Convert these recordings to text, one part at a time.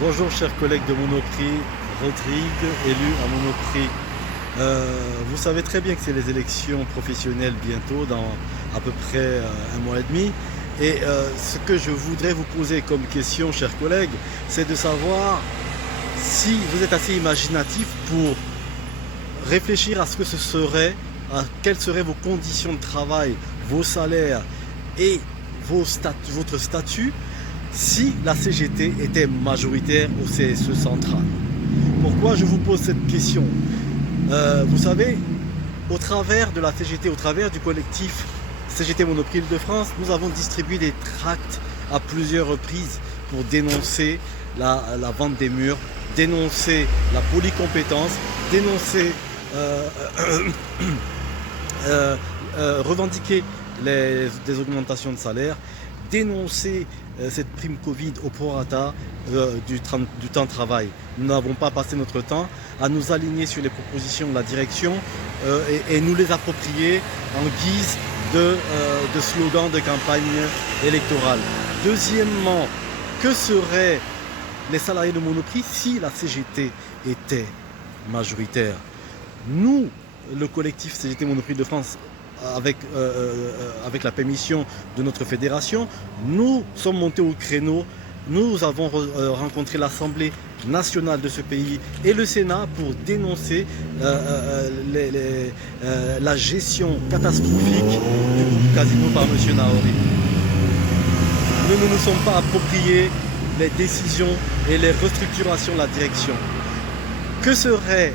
Bonjour chers collègues de Monoprix, Rodrigue, élu à Monoprix. Vous savez très bien que c'est les élections professionnelles bientôt, dans à peu près un mois et demi. Et ce que je voudrais vous poser comme question, chers collègues, c'est de savoir si vous êtes assez imaginatif pour réfléchir à ce que ce serait, à quelles seraient vos conditions de travail, vos salaires et votre statut si la CGT était majoritaire au CSE central. Pourquoi je vous pose cette question? Vous savez, au travers de la CGT, au travers du collectif CGT Monoprix Île-de-France, nous avons distribué des tracts à plusieurs reprises pour dénoncer la vente des murs, dénoncer la polycompétence, dénoncer, revendiquer des augmentations de salaire, dénoncer cette prime Covid au prorata du temps de travail. Nous n'avons pas passé notre temps à nous aligner sur les propositions de la direction et nous les approprier en guise de slogan de campagne électorale. Deuxièmement, que seraient les salariés de Monoprix si la CGT était majoritaire? Nous, le collectif CGT Monoprix de France, avec la permission de notre fédération, nous sommes montés au créneau. Nous avons rencontré l'Assemblée nationale de ce pays et le Sénat pour dénoncer la gestion catastrophique du groupe Casino par M. Naori. Nous ne nous sommes pas appropriés les décisions et les restructurations de la direction. Que serait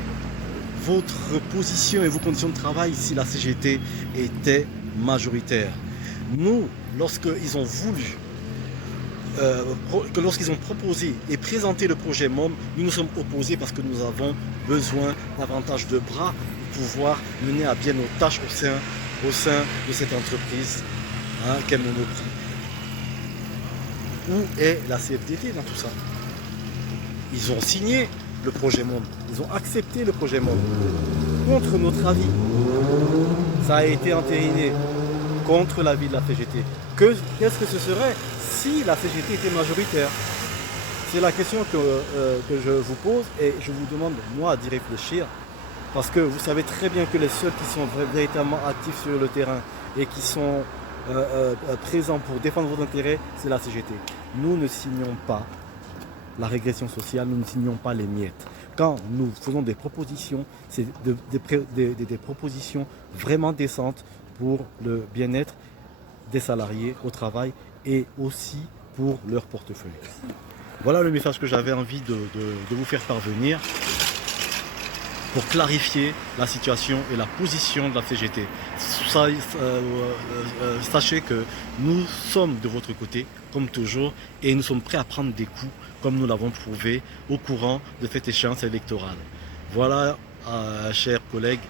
votre position et vos conditions de travail si la CGT était majoritaire? Nous, lorsqu'ils ont voulu, lorsqu'ils ont proposé et présenté le projet MOM, nous nous sommes opposés parce que nous avons besoin davantage de bras pour pouvoir mener à bien nos tâches au sein de cette entreprise qu'est Monoprix. Où est la CFDT dans tout ça? Ils ont signé le projet MOM. Ils ont accepté le projet MOM contre notre avis. Ça a été entériné contre l'avis de la CGT. Qu'est-ce que ce serait si la CGT était majoritaire? C'est la question que je vous pose et je vous demande moi d'y réfléchir, parce que vous savez très bien que les seuls qui sont véritablement actifs sur le terrain et qui sont présents pour défendre vos intérêts, c'est la CGT. Nous ne signons pas la régression sociale, nous ne signons pas les miettes. Quand nous faisons des propositions, c'est des propositions vraiment décentes pour le bien-être des salariés au travail et aussi pour leur portefeuille. Voilà le message que j'avais envie de vous faire parvenir pour clarifier la situation et la position de la CGT. Sachez que nous sommes de votre côté, comme toujours, et nous sommes prêts à prendre des coups, comme nous l'avons prouvé au courant de cette échéance électorale. Voilà, chers collègues,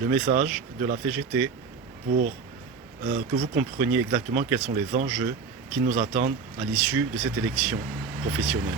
le message de la CGT pour que vous compreniez exactement quels sont les enjeux qui nous attendent à l'issue de cette élection professionnelle.